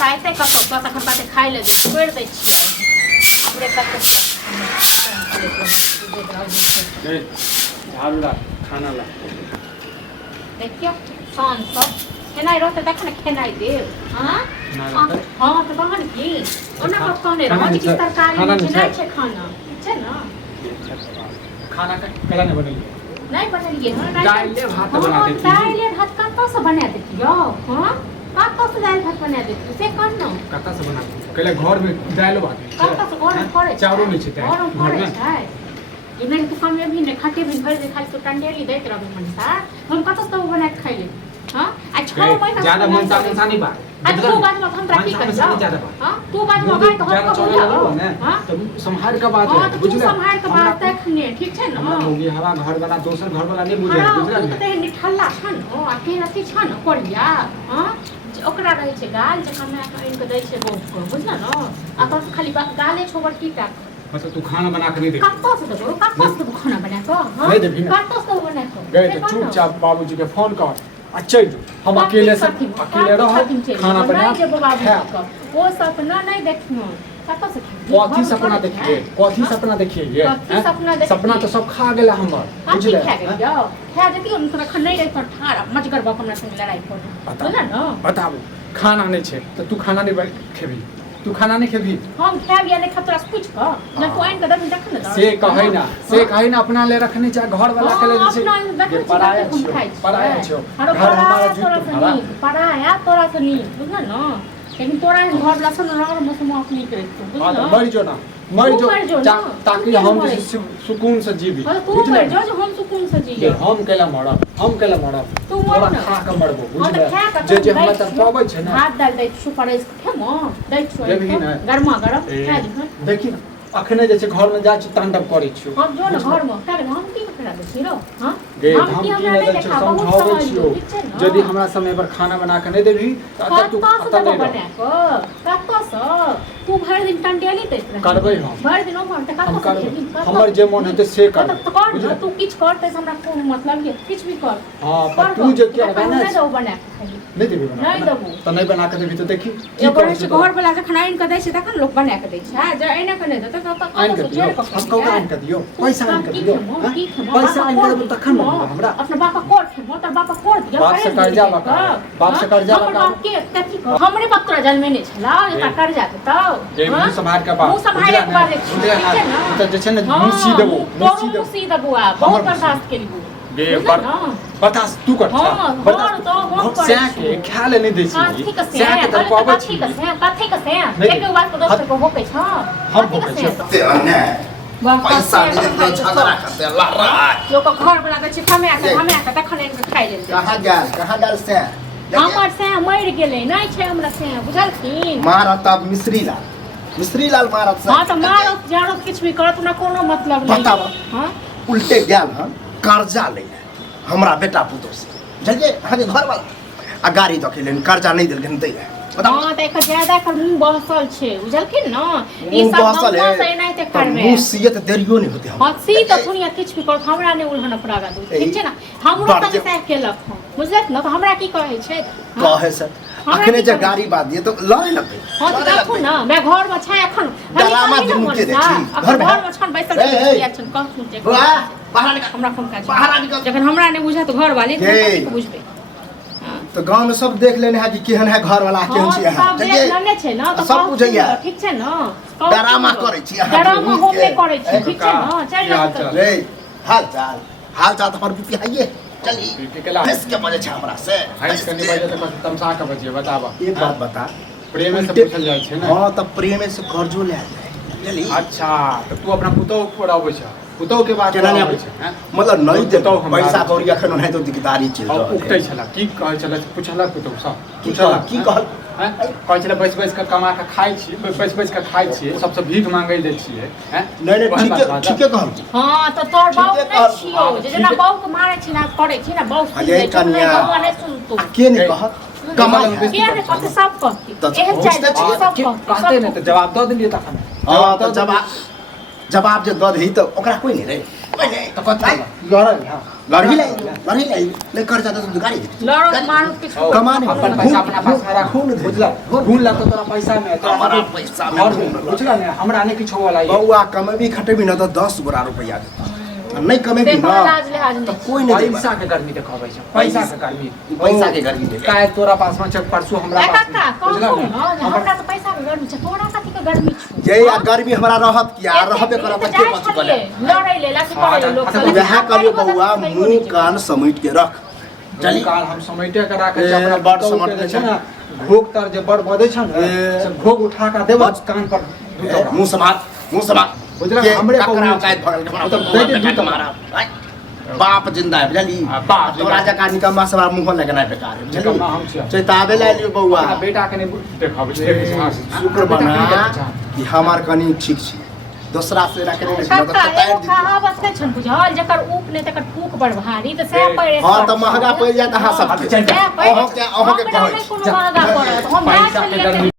साइते का तो तखन बाते खाइ ले छोड़ दै छियै हमरे तक झाड़ू ला खाना ला देखियो सान सब खेनाइ रहते तखन खेनाइ देब हां हां तो बहन की ओना को कहने रहो कि तरकारी में नहीं छै खाना छै ना खाना का कला नहीं बनेलिए नहीं बनेलिए ना दाल भात बना देती दाल भात कत्तो से बना देतियो हां कत्तो से दाल भात बना देतियो से कौन न कत्ता से बना पहले घर में दाल भात कत्तो से घर में पड़े चावल नहीं छै घर में छै ये मेरे दुकान में भी ने खाते भी भर दे खाली तो टंडेली देत रहबे मनसा हम कत्तो से बना के खाइले हां आ 6 महीना ज्यादा मनसा नहीं बा तू बात में हम ट्रैफिक कर जा हां तू बात में गाय तो हम को बोल हां तो संभाल के बात है बुझले संभाल के बात तखने ठीक छै ना होगी हवा घर वाला दोसर घर वाला नहीं बुझे बुझला नहीं तो निठल्ला छन ओ अकेले अथी छन कोरिया हां ओकरा रहै छै गाल जे खाना आइन के दै छै बहुत को बुझला ना आ तो खाली गाले छोड़ कीटा मतलब तू खाना बना के नहीं दे कत्तो से देबो कत्तो से खाना बना के हां नहीं देबी ना कत्तो से बना के गए तो चुपचाप बाबूजी के फोन कर अच्छा हम अकेले रहो खाना बना वो सपना नहीं देखियो कत्तो से कथी सपना देखिए कथी सपना देखिए ये सपना तो सब खा गेला हमर बुझले खा जति हम तोरा खनै रही पर ठाड़ मजगर बाप हमरा संग लड़ाई कर बोला ना बताबू खाना नहीं छे तो तू खाना नहीं खेबी तू खाना नहीं खेबी हम खाब या नहीं खाब तोरा पूछ क न तू आइन के दबी देख ना से कहे ना अपना ले रखने चाहे घर वाला के ले जे पराया छो घर हमारा जूत पराया तोरा से नहीं बुझना ना लेकिन तोरा घर वाला से ना मौसम अपनी करे तू बुझना मर जो ना मर जो ताकि हम सुकून से जीवी तू मर जो हम सुकून से जीवी हम केला मरब तू मर खा के मरबो बुझले जे हम त पाबै छै ना हाथ डाल दे सुपारी खेमो दै छु गरमा गरम खा दी देखि ना अखने जे छै घर में जा छी तांडव करै छियो हम जो ना घर में तब हम की करा दे छी रो हां गे हम की नहीं दै छी समझाबै छियो यदि हमरा समय पर खाना बना के नहीं देबी त तू आता नहीं बना को कत्तो से तू भर दिन टंडेली दैत रह करबै हम भर दिन हम त कत्तो हमर जे मन हेते से कर कर तू किछ करते हमरा कोन मतलब ये किछ भी कर हां पर तू जे के बना नहीं दो बना नहीं देबी बना नहीं देबो त नहीं बना के देबी तो देखी की करे छै घर वाला के खाना इन के दै छै तखन लोग बना के दै छै जे एना के नहीं देत त आइन के दियो हम कहू आइन के दियो पैसा आइन के दियो पैसा आइन के देबो तखन हमरा अपना बापा कोर थे मोटर बापा कोर दियो बाप से कर्जा बाप से कर्जा बाप के कथि कर हमरे बाप तोरा जन्मे नहीं छला एता कर्जा के त ये मुंह संभाल के बाप मुंह संभाल के बात छै ना त जे छै ना मुसी देबो आ बहुत बर्दाश्त के लिए बे बता तू कर बता तो हम कर से के खा ले नहीं दै छी ठीक से तो कहबै छी कथि के से एक बात को दोसर को होकै छ हम होकै छ ते अन्य पैसा दे के झगड़ा करते लड़ा लोग घर वाला के खमे के तखन इनके खाइ ले कहां गल से हमर से मर गेलै नहीं छै हमरा से बुझलखिन मारत अब मिस्त्री लाल मारत से हां त मारत जारत किछ भी करत ना कोनो मतलब नहीं बताओ हां उल्टे गेल हम कर्जा ले हमरा बेटा पुतो से जजे हमे घर वाला आ गाड़ी दके लेन कर्जा नहीं देलखिन दै बताओ हां त एक ज्यादा कर मुंह बहसल छै बुझलखिन ना ई सब नंबर से नहीं ते करबे मुसीयत देरियो नहीं होते हम हां सी त सुनिया किछ भी करत हमरा ने उल्हन पड़ागा दू ठीक छै ना हमरो तक से केलक बुझलक ना त हमरा की कहै छै कहे से अखने जे गाड़ी बात दिए तो लड़े लगते हां त देखो ना मैं घर में छै एखन डरामा दिन के देखी घर में छन बैसल छै एक्शन कह सुन जे बाहर निकल हमरा फोन काज बाहर निकल जखन हमरा ने बुझा तो घर वाले तो बुझबे तो गांव में सब देख लेने है कि केहन है घर वाला केहन छी यहां सब देख लेने छै ना तो सब बुझैया ठीक छै ना डरामा करे छी यहां डरामा होबे करे छी ठीक छै ना चल रे हाल चाल तो पर बुझाइए चली किस के बजे छ हमरा से हाइस करने बजे तो तमसा के बजे बताबा एक बात बता प्रेम से पूछल जाय छै ना हां त प्रेम से कर्जो ले चली अच्छा तो तू अपना पुतो पर आबै छ पुतो के बात केना आबै छ मतलब नहीं देतो पैसा कौड़ी अखन नहीं तो दिकदारी चल रहल उठै छला की कहै छला पूछला पुतो सब पूछला की कहल हैं कहै छला बैस के कमा के खाइ छी बैस के खाइ छी सबसे भीख मांगै दै छियै हैं नहीं ठीक कहल हां तो तोर बाप नहीं छियो जेना बाप के मारै छी ना करै छी ना बाप अरे कन्या नहीं सुन तू के नहीं कह कमाल के ने कते सब कहती एहन चाहिए सब कहते नहीं तो जवाब दो दिलिए तखन हां तो जवाब जे द दही तो ओकरा कोई नहीं रे पहिले तो कथा लड़ल हां लड़ी ले कर्जा तो गाड़ी दे लड़ो मारो के कमाने अपन पैसा अपना पास रखो न बुझला घून ला तो तोरा पैसा में हमारा पैसा में बुझला ने हमरा ने किछो वाला बउआ कमेबी खटेबी न तो 10 गोरा रुपया देता नहीं कमेबी ना तो कोई नहीं पैसा के गर्मी देखबै छै पैसा के गर्मी पैसा के गर्मी दे काय तोरा पास में चक परसू हमरा पास काका कौन हमरा तो पैसा के गर्मी छै तोरा कथि के गर्मी छु जे या गर्मी हमरा रहत किया रहबे करब के पछ करे लड़ै ले लाठी पड़े लोग वह करियो बउआ मुंह कान समेट के रख चली काल हम समेटे के राखे छै अपना बड़ समेट छै ना भोग तर जे बड़ बदे छै ना से भोग उठा के देब कान पर मुंह समात बुझला हमरे ककरा कायद भगल के तो दे दे तुम्हारा बाप जिंदा है बुझली बाप तो राजा का निकम्मा सवा मुंह लगे ना बेकार है निकम्मा हम छिया चेतावे ले लियो बउआ बेटा के ने देखाबै शुक्र बना कि हमार कनी ठीक छी दूसरा से रखे रे तो टायर दी कहावत के छन बुझल जकर ऊप ने तकर फूक बड़ भारी त से पड़े हां त महंगा पड़ जात हां सब ओहो के कहै महंगा पड़त हम पैसा के